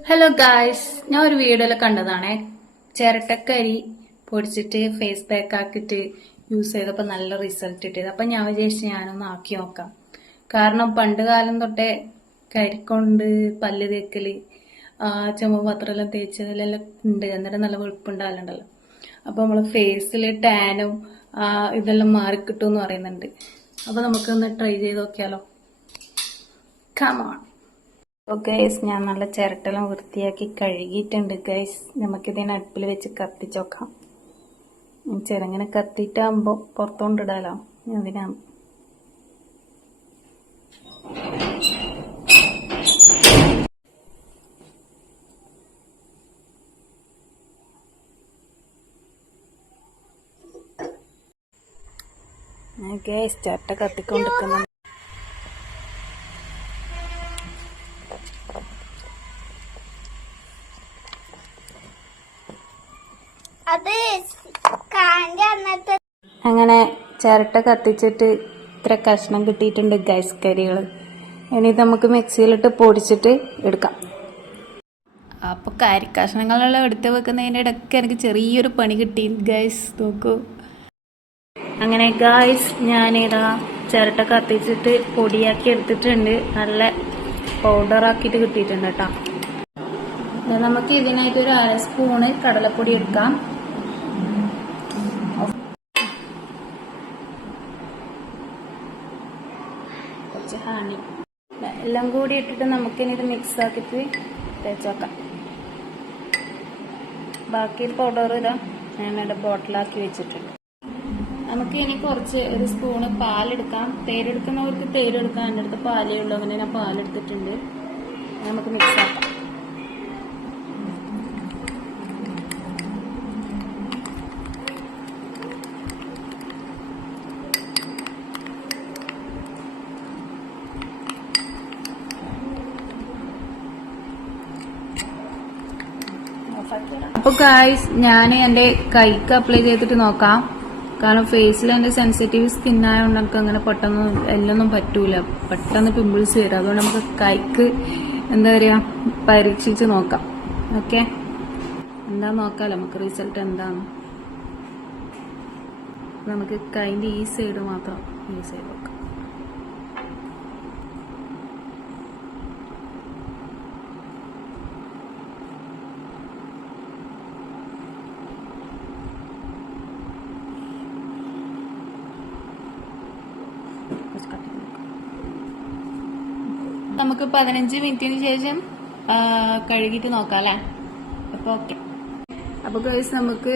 Hello guys ഞാൻ ഒരു വീഡിയോയിൽ കണ്ടതാണേ. ചിരട്ടക്കരി പൊടിച്ചിട്ട് ഫേസ് പാക്ക് ആക്കിയിട്ട് യൂസ് ചെയ്തപ്പോൾ നല്ല റിസൾട്ട് കിട്ടിയത്. അപ്പം ഞാൻ വിചാരിച്ചു ഞാനൊന്ന് ആക്കി നോക്കാം. കാരണം പണ്ട് കാലം തൊട്ടേ കരിക്കൊണ്ട് പല്ല് തേക്കൽ ആ, ചുമ പത്രമെല്ലാം തേച്ചതിലെല്ലാം ഉണ്ട്. എന്നിട്ട് നല്ല വെളുപ്പുണ്ടാകലുണ്ടല്ലോ അപ്പോൾ നമ്മൾ ഫേസിൽ ടാനും ഇതെല്ലാം മാറിക്കിട്ടും എന്ന് പറയുന്നുണ്ട്. അപ്പോൾ നമുക്കൊന്ന് ട്രൈ ചെയ്ത് നോക്കിയാലോ. കമോൺ അപ്പോൾ ഗൈസ് ഞാൻ നല്ല ചിരട്ടെല്ലാം വൃത്തിയാക്കി കഴുകിയിട്ടുണ്ട്. ഗൈസ് നമുക്കിതിനെ അടുപ്പിൽ വെച്ച് കത്തിച്ച് നോക്കാം ചെറുങ്ങനെ കത്തിയിട്ടാകുമ്പോൾ പുറത്തോണ്ടിടാലോ? അതിനാണ് ഗൈസ് ചിരട്ട കത്തിക്കൊണ്ടിരിക്കുന്നുണ്ട് അത് കാന്റെ അന്നത്തെ അങ്ങനെ ചിരട്ട കത്തിച്ചിട്ട് ഇത്ര കഷ്ണം കിട്ടിയിട്ടുണ്ട് ഗൈസ് കരികൾ ഇനി ഇത് നമുക്ക് മിക്സിയിലിട്ട് പൊടിച്ചിട്ട് എടുക്കാം. അപ്പോൾ കരി കഷ്ണങ്ങളെല്ലാം എടുത്ത് വെക്കുന്നതിന്റെ ഇടയ്ക്ക് എനിക്ക് ചെറിയൊരു പണി കിട്ടി ഗൈസ് നോക്കൂ. അങ്ങനെ ഗൈസ് ഞാനിതാ ചിരട്ട കത്തിച്ചിട്ട് പൊടിയാക്കി എടുത്തിട്ടുണ്ട്. നല്ല പൗഡർ ആക്കിയിട്ട് കിട്ടിയിട്ടുണ്ട് കേട്ടോ. ഇനി നമുക്ക് ഇതിനായിട്ട് ഒരു അര സ്പൂണ് കടലപ്പൊടി എടുക്കാം. കുറച്ച് ഹണി എല്ലാം കൂടി ഇട്ടിട്ട് നമുക്കിനി ഇത് മിക്സ് ആക്കിയിട്ട് തേച്ച് വെക്കാം ബാക്കി പൗഡർ ഇതാ ഞാനിവിടെ ബോട്ടിലാക്കി വെച്ചിട്ടുണ്ട്. നമുക്ക് ഇനി കുറച്ച് ഒരു സ്പൂണ് പാലെടുക്കാം. തേരെടുക്കുന്നവർക്ക് തേരെടുക്കാം എന്റെ അടുത്ത് പാലേ ഉള്ളൂ. അങ്ങനെ ഞാൻ പാലെടുത്തിട്ടുണ്ട്. നമുക്ക് മിക്സ് ആക്കാം. അപ്പൊ ഗായ്സ് ഞാൻ എന്റെ കൈക്ക് അപ്ലൈ ചെയ്തിട്ട് നോക്കാം. കാരണം ഫേസിൽ എന്റെ സെൻസിറ്റീവ് സ്കിൻ ആയതുകൊണ്ട് നമുക്ക് അങ്ങനെ പെട്ടെന്ന് എല്ലൊന്നും പറ്റൂല. പെട്ടെന്ന് പിമ്പിൾസ് വരും. അതുകൊണ്ട് നമുക്ക് കൈക്ക് എന്താ പറയാ പരീക്ഷിച്ച് നോക്കാം. ഓക്കെ എന്താ നോക്കാലോ നമുക്ക് റിസൾട്ട് എന്താണ്? നമുക്ക് കൈന്റെ ഈ സൈഡ് മാത്രം ഈ സൈഡ് നോക്കാം. നമുക്ക് പതിനഞ്ച് മിനിറ്റിന് ശേഷം കഴുകിട്ട് നോക്കാം അല്ലേ? അപ്പൊ ഓക്കെ. അപ്പൊ ഗൈസ് നമുക്ക്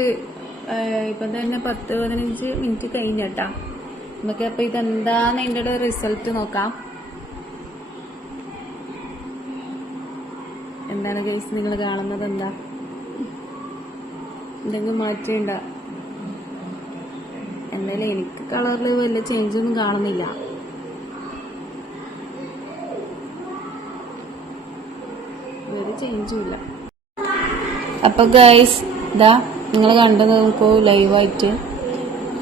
ഇപ്പം തന്നെ പത്ത് പതിനഞ്ച് മിനിറ്റ് കഴിഞ്ഞട്ടാ. നമുക്ക് അപ്പൊ ഇതെന്താന്ന് അതിന്റെ റിസൾട്ട് നോക്കാം. എന്താണ് ഗൈസ് നിങ്ങൾ കാണുന്നത് എന്താ? എന്തെങ്കിലും മാറ്റമുണ്ട? എന്തായാലും എനിക്ക് കളറിൽ വലിയ ചേഞ്ച് ഒന്നും കാണുന്നില്ല. ഒരു ചേഞ്ചും ഇല്ല. അപ്പൊ ഗൈസ് ഇതാ നിങ്ങൾ കണ്ടത് നോക്കൂ ലൈവായിട്ട്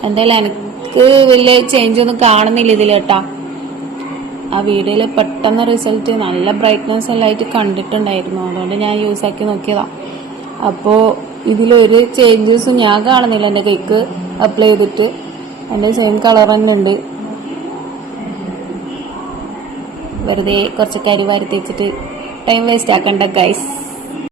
എന്തായാലും എനിക്ക് വലിയ ചേഞ്ച് ഒന്നും കാണുന്നില്ല ഇതിൽ കേട്ടാ. ആ വീഡിയോയിൽ പെട്ടെന്ന് റിസൾട്ട് നല്ല ബ്രൈറ്റ്നെസ് എല്ലാം ആയിട്ട് കണ്ടിട്ടുണ്ടായിരുന്നു. അതുകൊണ്ട് ഞാൻ യൂസ് ആക്കി നോക്കിയതാ. അപ്പോൾ ഇതിലൊരു ചേഞ്ചസും ഞാൻ കാണുന്നില്ല എന്റെ കേക്ക് അപ്ലൈ ചെയ്തിട്ട്. എന്റെ സെയിം കളർ തന്നെ ഉണ്ട്. വെറുതെ കുറച്ച് കരി വാരി തേച്ചിട്ട് ടൈം വേസ്റ്റ് ആക്കണ്ട ഗൈസ്